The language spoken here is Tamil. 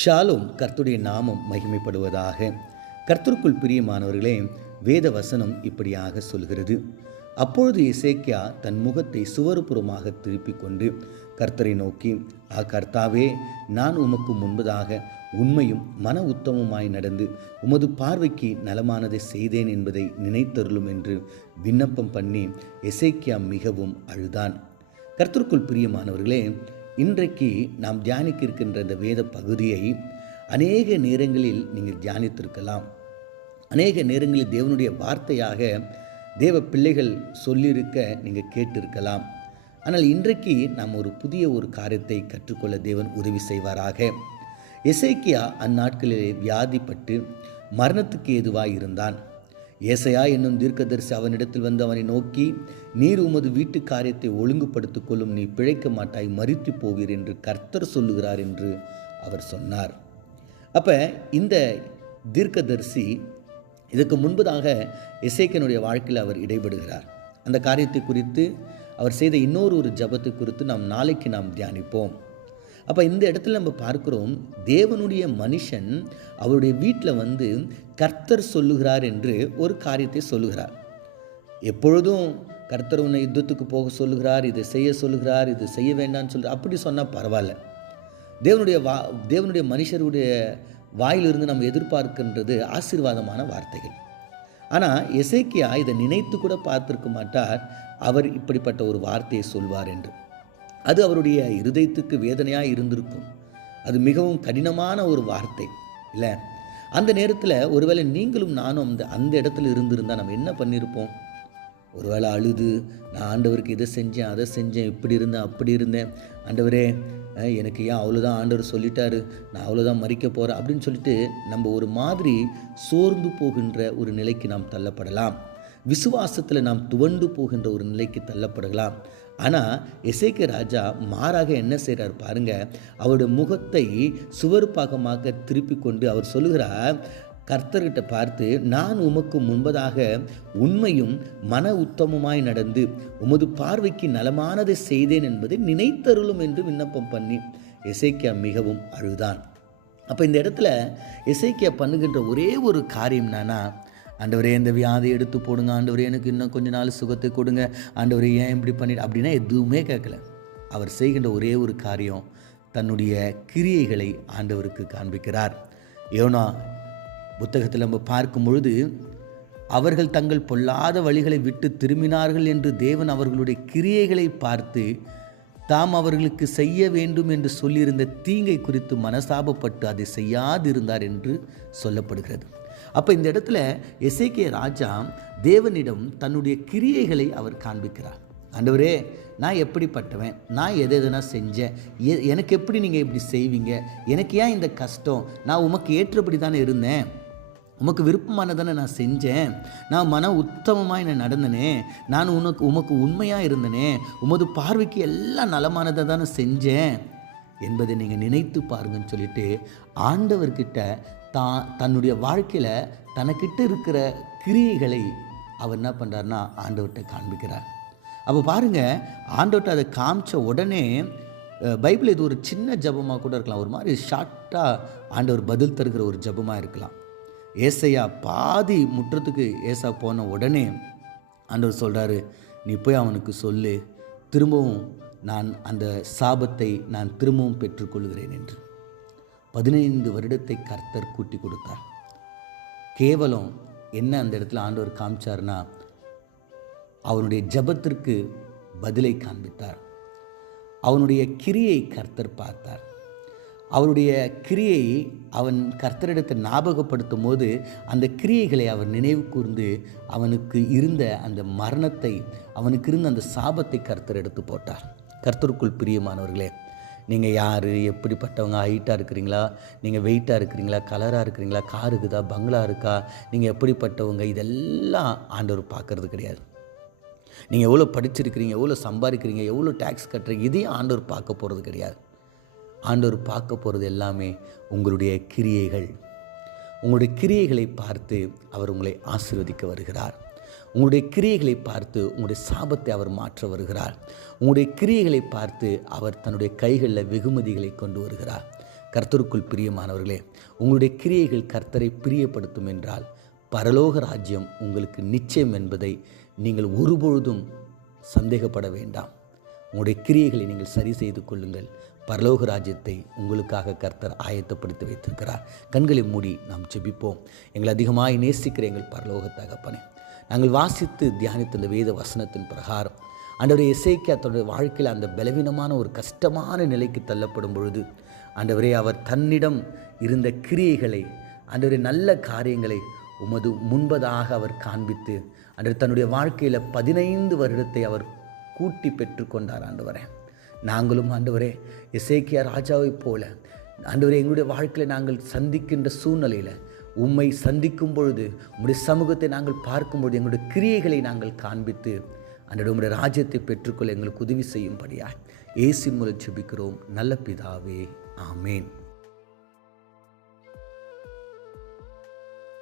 ஷாலும் கர்த்துடைய நாமம் மகிமைப்படுவதாக. கர்த்தருக்குள் பிரியமானவர்களே வேத வசனம் இப்படியாக சொல்கிறது. அப்பொழுது இசேக்கியா தன் முகத்தை சுவருபுறமாக திருப்பிக் கொண்டு கர்த்தரை நோக்கி ஆ கர்த்தாவே நான் உமக்கு முன்பதாக உண்மையும் மன உத்தமமாய் நடந்து உமது பார்வைக்கு நலமானதை செய்தேன் என்பதை நினைத்தருளும் என்று விண்ணப்பம் பண்ணி எசேக்கியா மிகவும் அழுதான். கர்த்தருக்குள் பிரியமானவர்களே இன்றைக்கு நாம் தியானிக்க இருக்கின்ற இந்த வேத பகுதியை அநேக நேரங்களில் நீங்கள் தியானித்திருக்கலாம். அநேக நேரங்களில் தேவனுடைய வார்த்தையாக தேவ பிள்ளைகள் சொல்லியிருக்க நீங்கள் கேட்டிருக்கலாம். ஆனால் இன்றைக்கு நாம் ஒரு புதிய ஒரு காரியத்தை கற்றுக்கொள்ள தேவன் உதவி செய்வாராக. எசேக்கியா அந்நாட்களிலே வியாதிப்பட்டு மரணத்துக்கு ஏதுவாக இருந்தான் ஏசையா என்னும் தீர்க்கதரிசி அவனிடத்தில் வந்து அவனை நோக்கி நீர் உமது வீட்டு காரியத்தை ஒழுங்குபடுத்திக் கொள்ளும் நீ பிழைக்க மாட்டாய் மறித்து போவீர் என்று கர்த்தர் சொல்லுகிறார் என்று அவர் சொன்னார். அப்போ இந்த தீர்க்கதரிசி இதுக்கு முன்பதாக இசைக்கனுடைய வாழ்க்கையில் அவர் இடைபடுகிறார். அந்த காரியத்தை குறித்து அவர் செய்த இன்னொரு ஒரு ஜபத்தை குறித்து நாம் நாளைக்கு நாம் தியானிப்போம். அப்போ இந்த இடத்துல நம்ம பார்க்குறோம் தேவனுடைய மனுஷன் அவருடைய வீட்டில் வந்து கர்த்தர் சொல்லுகிறார் என்று ஒரு காரியத்தை சொல்லுகிறார். எப்பொழுதும் கர்த்தர் உன்னை யுத்தத்துக்கு போக சொல்லுகிறார் இதை செய்ய சொல்லுகிறார் இது செய்ய வேண்டாம்னு சொல்கிறார் அப்படி சொன்னால் பரவாயில்ல. தேவனுடைய வா தேவனுடைய மனுஷருடைய வாயிலிருந்து நம்ம எதிர்பார்க்கின்றது ஆசீர்வாதமான வார்த்தைகள். ஆனால் எசேக்கியா இதை நினைத்து கூட பார்த்துருக்க மாட்டார் அவர் இப்படிப்பட்ட ஒரு வார்த்தையை சொல்வார் என்று. அது அவருடைய இருதயத்துக்கு வேதனையாக இருந்திருக்கும். அது மிகவும் கடினமான ஒரு வார்த்தை இல்லை? அந்த நேரத்தில் ஒருவேளை நீங்களும் நானும் அந்த அந்த இடத்துல இருந்திருந்தால் நம்ம என்ன பண்ணியிருப்போம் ஒருவேளை அழுது நான் ஆண்டவருக்கு இதை செஞ்சேன் அதை செஞ்சேன் இப்படி இருந்தேன் அப்படி இருந்தேன். ஆண்டவரே எனக்கு ஏன் அவ்வளோதான் ஆண்டவர் சொல்லிட்டாரு? நான் அவ்வளோதான் மறிக்க போகிறேன் அப்படின்னு சொல்லிட்டு நம்ம ஒரு மாதிரி சோர்ந்து போகின்ற ஒரு நிலைக்கு நாம் தள்ளப்படலாம். விசுவாசத்தில் நாம் துவண்டு போகின்ற ஒரு நிலைக்கு தள்ளப்படலாம். ஆனால் எசேக்கு ராஜா மாறாக என்ன செய்கிறார் பாருங்க அவருடைய முகத்தை சுவர் பாகமாக திருப்பி கொண்டு அவர் சொல்லுகிறார் கர்த்தர்கிட்ட பார்த்து நான் உமக்கு முன்பதாக உண்மையும் மன உத்தமமாய் நடந்து உமது பார்வைக்கு நலமானதை செய்தேன் என்பதை நினைத்தருளும் என்று விண்ணப்பம் பண்ணி. இசைக்கியா மிகவும் அழுதான். அப்போ இந்த இடத்துல இசைக்கியா பண்ணுகின்ற ஒரே ஒரு காரியம் என்னன்னா ஆண்டவரே இந்த வியாதியை எடுத்து போடுங்க. ஆண்டவரே எனக்கு இன்னும் கொஞ்ச நாள் சுகத்தை கொடுங்க. ஆண்டவரே ஏன் இப்படி பண்ணிட்டு? அப்படின்னா எதுவுமே கேட்கல. அவர் செய்கின்ற ஒரே ஒரு காரியம் தன்னுடைய கிரியைகளை ஆண்டவருக்கு காண்பிக்கிறார். யோனா புத்தகத்தில் நம்ம பார்க்கும் பொழுது அவர்கள் தங்கள் பொல்லாத வழிகளை விட்டு திரும்பினார்கள் என்று தேவன் அவர்களுடைய கிரியைகளை பார்த்து தாம் அவர்களுக்கு செய்ய வேண்டும் என்று சொல்லியிருந்த தீங்கை குறித்து மனசாபப்பட்டு அதை செய்யாதிருந்தார் என்று சொல்லப்படுகிறது. அப்போ இந்த இடத்துல எஸ்ஏகே ராஜா தேவனிடம் தன்னுடைய கிரியைகளை அவர் காண்பிக்கிறார். ஆண்டவரே நான் எப்படிப்பட்டவன்? நான் எதை எதனா செஞ்சேன்? எ- எனக்கு எப்படி நீங்கள் இப்படி செய்வீங்க? எனக்கு ஏன் இந்த கஷ்டம்? நான் உமக்கு ஏற்றபடி தானே இருந்தேன்? உமக்கு விருப்பமானதானே நான் செஞ்சேன்? நான் மன உத்தமமாக என்னை நடந்தனே? நான் உனக்கு உமக்கு உண்மையாக இருந்தனே? உமது பார்வைக்கு எல்லாம் நலமானதை தானே செஞ்சேன்? என்பதை நீங்கள் நினைத்து பாருங்கன்னு சொல்லிட்டு ஆண்டவர்கிட்ட தான் தன்னுடைய வாழ்க்கையில் தனக்கிட்ட இருக்கிற கிரியைகளை அவர் என்ன பண்ணுறாருன்னா ஆண்டவர்கிட்ட காண்பிக்கிறார். அப்போ பாருங்க ஆண்டவர்கிட்ட அதை காமிச்ச உடனே பைபிள் இது ஒரு சின்ன ஜபமாக கூட இருக்கலாம். ஒரு மாதிரி ஷார்ட்டாக ஆண்டவர் பதில் தருகிற ஒரு ஜபமாக இருக்கலாம். ஏசையா பாதி முற்றத்துக்கு ஏசா போன உடனே ஆண்டவர் சொல்கிறாரு நீ போய் அவனுக்கு சொல்லு திரும்பவும் நான் அந்த சாபத்தை நான் திரும்பவும் பெற்றுக்கொள்கிறேன் என்று. பதினைந்து வருடத்தை கர்த்தர் கூட்டி கொடுத்தார். கேவலம் என்ன அந்த இடத்துல ஆண்டவர் காமிச்சார்னா அவனுடைய ஜெபத்திற்கு பதிலை காண்பித்தார். அவனுடைய கிரியை கர்த்தர் பார்த்தார். அவருடைய கிரியை அவன் கர்த்தரிடத்தை ஞாபகப்படுத்தும் போது அந்த கிரியைகளை அவர் நினைவு கூர்ந்து அவனுக்கு இருந்த அந்த மரணத்தை அவனுக்கு இருந்த அந்த சாபத்தை கர்த்தர் எடுத்து போட்டார். கர்த்தருக்குள் பிரியமானவர்களே நீங்கள் யார்? எப்படிப்பட்டவங்க? ஹைட்டாக இருக்கிறீங்களா? நீங்கள் வெயிட்டாக இருக்கிறீங்களா? கலராக இருக்கிறீங்களா? கார் இருக்குதா? பங்களா இருக்கா? நீங்கள் எப்படிப்பட்டவங்க? இதெல்லாம் ஆண்டவர் பார்க்குறது கிடையாது. நீங்கள் எவ்வளோ படிச்சிருக்கிறீங்க? எவ்வளோ சம்பாதிக்கிறீங்க? எவ்வளோ டேக்ஸ் கட்டுறீங்க? இதையும் ஆண்டவர் பார்க்க போகிறது கிடையாது. ஆண்டவர் பார்க்க போகிறது எல்லாமே உங்களுடைய கிரியைகள். உங்களுடைய கிரியைகளை பார்த்து அவர் உங்களை ஆசிர்வதிக்க வருகிறார். உங்களுடைய கிரியைகளை பார்த்து உங்களுடைய சாபத்தை அவர் மாற்ற வருகிறார். உங்களுடைய கிரியைகளை பார்த்து அவர் தன்னுடைய கைகளில் வெகுமதிகளை கொண்டு வருகிறார். கர்த்தருக்குள் பிரியமானவர்களே உங்களுடைய கிரியைகள் கர்த்தரை பிரியப்படுத்தும் என்றால் பரலோக ராஜ்யம் உங்களுக்கு நிச்சயம் என்பதை நீங்கள் ஒருபொழுதும் சந்தேகப்பட வேண்டாம். உங்களுடைய கிரியைகளை நீங்கள் சரி செய்து கொள்ளுங்கள். பரலோக ராஜ்யத்தை உங்களுக்காக கர்த்தர் ஆயத்தப்படுத்தி வைத்திருக்கிறார். கண்களை மூடி நாம் ஜெபிப்போம். எங்களை அதிகமாக நேசிக்கிற எங்கள் பரலோக தகப்பனே நாங்கள் வாசித்து தியானித்த இந்த வேத வசனத்தின் பிரகாரம் ஆண்டவரை இசைக்கு தன்னுடைய வாழ்க்கையில் அந்த பலவீனமான ஒரு கஷ்டமான நிலைக்கு தள்ளப்படும் பொழுது ஆண்டவரே அவர் தன்னிடம் இருந்த கிரியைகளை ஆண்டவரே நல்ல காரியங்களை உமது முன்பதாக அவர் காண்பித்து அன்று தன்னுடைய வாழ்க்கையில் பதினைந்து வருடத்தை அவர் கூட்டி பெற்றுக்கொண்டார் ஆண்டவரே. நாங்களும் ஆண்டவரே இசைக்கியா ராஜாவைப் போல ஆண்டவரே எங்களுடைய வாழ்க்கையில் நாங்கள் சந்திக்கின்ற சூழ்நிலையில் உம்மை சந்திக்கும் பொழுது உம்முடைய சமூகத்தை நாங்கள் பார்க்கும்பொழுது எங்களுடைய கிரியைகளை நாங்கள் காண்பித்து அன்றைய உம்முடைய ராஜ்யத்தை பெற்றுக்கொள்ள எங்களுக்கு உதவி செய்யும்படியா ஏசி மூலம் ஜெபிக்கிறோம். நல்ல பிதாவே ஆமேன்.